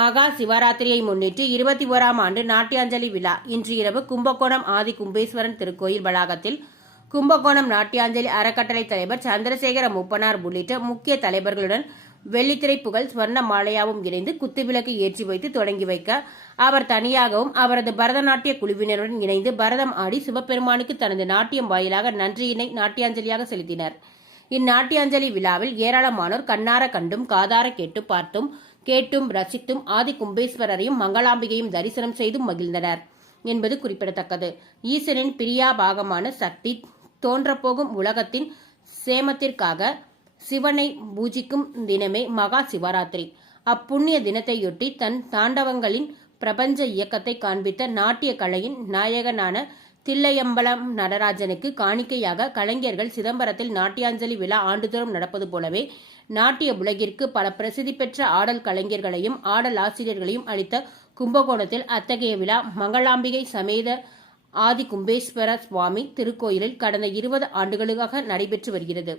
மகா சிவராத்திரியை முன்னிட்டு இருபத்தி ஓராம் ஆண்டு நாட்டியாஞ்சலி விழா. இன்று இரவு கும்பகோணம் ஆதி கும்பேஸ்வரன் திருக்கோயில் வளாகத்தில் கும்பகோணம் நாட்டியாஞ்சலி அறக்கட்டளை தலைவர் சந்திரசேகர முப்பனார் உள்ளிட்ட முக்கிய தலைவர்களுடன் வெள்ளித்திரை புகழ் ஸ்வர்ண மாலையாவும் இணைந்து குத்துவிளக்கு ஏற்றி வைத்து தொடங்கி வைக்க அவர் தனியாகவும் அவரது பரதநாட்டிய குழுவினருடன் இணைந்து பரதம் ஆடி சிவபெருமானுக்கு தனது நாட்டியம் வாயிலாக நன்றியினை நாட்டியாஞ்சலியாக செலுத்தினர். இந்நாட்டியாஞ்சலி விழாவில் ஏராளமானோர் கண்ணார கண்டும் காதார கேட்டு பார்த்தும் கேட்டும் ரசித்தும் ஆதி கும்பேஸ்வரரையும் மங்களாம்பிகையும் தரிசனம் செய்தும் மகிழ்ந்தனர் என்பது குறிப்பிடத்தக்கது. ஈசனின் பிரியா பாகமான சக்தி தோன்றப்போகும் உலகத்தின் சேமத்திற்காக சிவனை பூஜிக்கும் தினமே மகா சிவராத்திரி. அப்புண்ணிய தினத்தையொட்டி தன் தாண்டவங்களின் பிரபஞ்ச இயக்கத்தை காண்பித்த நாட்டிய கலையின் நாயகனான தில்லையம்பலம் நடராஜனுக்கு காணிக்கையாக கலைஞர்கள் சிதம்பரத்தில் நாட்டியாஞ்சலி விழா ஆண்டுதோறும் நடப்பது போலவே நாட்டிய உலகிற்கு பல பிரசித்தி பெற்ற ஆடல் கலைஞர்களையும் ஆடல் ஆசிரியர்களையும் அளித்த கும்பகோணத்தில் அத்தகைய விழா மங்களாம்பிகை சமேத ஆதி கும்பேஸ்வர சுவாமி திருக்கோயிலில் கடந்த இருபது ஆண்டுகளுக்காக நடைபெற்று வருகிறது.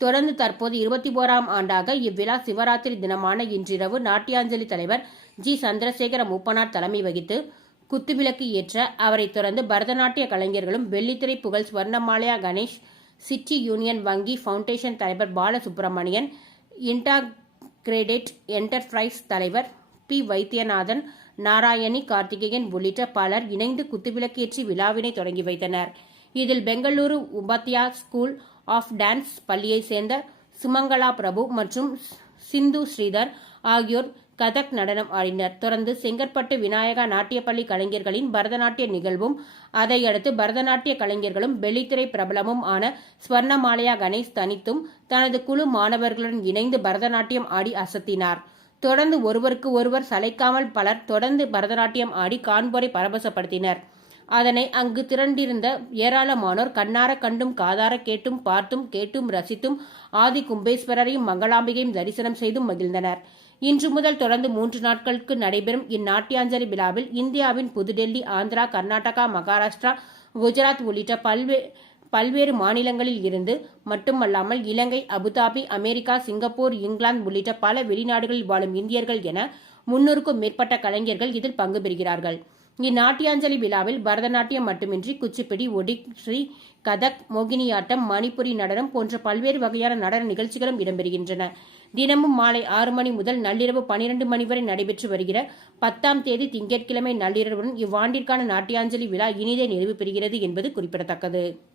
தொடர்ந்து தற்போது இருபத்தி ஓராம் ஆண்டாக இவ்விழா சிவராத்திரி தினமான இன்றிரவு நாட்டியாஞ்சலி தலைவர் ஜி. சந்திரசேகர மூப்பனார் தலைமை வகித்து குத்துவிளக்கு ஏற்ற அவரைத் தொடர்ந்து பரதநாட்டிய கலைஞர்களும் வெள்ளித்திரை புகழ் ஸ்வர்ணமாலயா கணேஷ் சிட்டி யூனியன் வங்கி ஃபவுண்டேஷன் தலைவர் பாலசுப்ரமணியன் இன்டாகிரேடட் என்டர்பிரைஸ் தலைவர் பி. வைத்தியநாதன் நாராயணி கார்த்திகேயன் உள்ளிட்ட பலர் இணைந்து குத்துவிளக்கேற்றி விழாவினை தொடங்கி வைத்தனர். இதில் Bengaluru Upadhya School of Dance பள்ளியைச் சேர்ந்த சுமங்கலா பிரபு மற்றும் சிந்து ஸ்ரீதர் ஆகியோர் கதக் நடனம் ஆடினர். தொடர்ந்து செங்கற்பட்டு விநாயகா நாட்டியப்பள்ளி கலைஞர்களின் பரதநாட்டிய நிகழ்வும் அதையடுத்து பரதநாட்டிய கலைஞர்களும் வெள்ளித்திரை பிரபலமும் ஆன ஸ்வர்ணமாலயா கணேஷ் தனித்தும் தனது குழு மாணவர்களுடன் இணைந்து பரதநாட்டியம் ஆடி அசத்தினார். தொடர்ந்து ஒருவருக்கு ஒருவர் சளைக்காமல் பலர் தொடர்ந்து பரதநாட்டியம் ஆடி காண்போரை பரபசப்படுத்தினர். அதனை அங்கு திரண்டிருந்த ஏராளமானோர் கண்ணார கண்டும் காதார கேட்டும் பார்த்தும் கேட்டும் ரசித்தும் ஆதி கும்பேஸ்வரரையும் மங்களாம்பிகையும் தரிசனம் செய்தும் மகிழ்ந்தனர். இன்று முதல் தொடர்ந்து மூன்று நாட்களுக்கு நடைபெறும் இந்நாட்டியாஞ்சலி விழாவில் இந்தியாவின் புதுடெல்லி ஆந்திரா கர்நாடகா மகாராஷ்டிரா குஜராத் உள்ளிட்ட பல்வே பல்வேறு மாநிலங்களில் இருந்து மட்டுமல்லாமல் Ilangai Abu Dhabi America Singapore England உள்ளிட்ட பல வெளிநாடுகளில் வாழும் இந்தியர்கள் என முன்னூறுக்கும் மேற்பட்ட கலைஞர்கள் இதில் பங்கு பெறுகிறார்கள். இந்நாட்டியாஞ்சலி விழாவில் பரதநாட்டியம் மட்டுமின்றி குச்சிப்பிடி ஒடிஸ்ரீ கதக் மோகினியாட்டம் மணிப்புரி நடனம் போன்ற பல்வேறு வகையான நடன நிகழ்ச்சிகளும் இடம்பெறுகின்றன. தினமும் மாலை ஆறு மணி முதல் நள்ளிரவு பனிரெண்டு மணி வரை நடைபெற்று வருகிற பத்தாம் தேதி திங்கட்கிழமை நள்ளிரவுடன் இவ்வாண்டிற்கான நாட்டியாஞ்சலி விழா இனிதே நிறைவு பெறுகிறது என்பது குறிப்பிடத்தக்கது.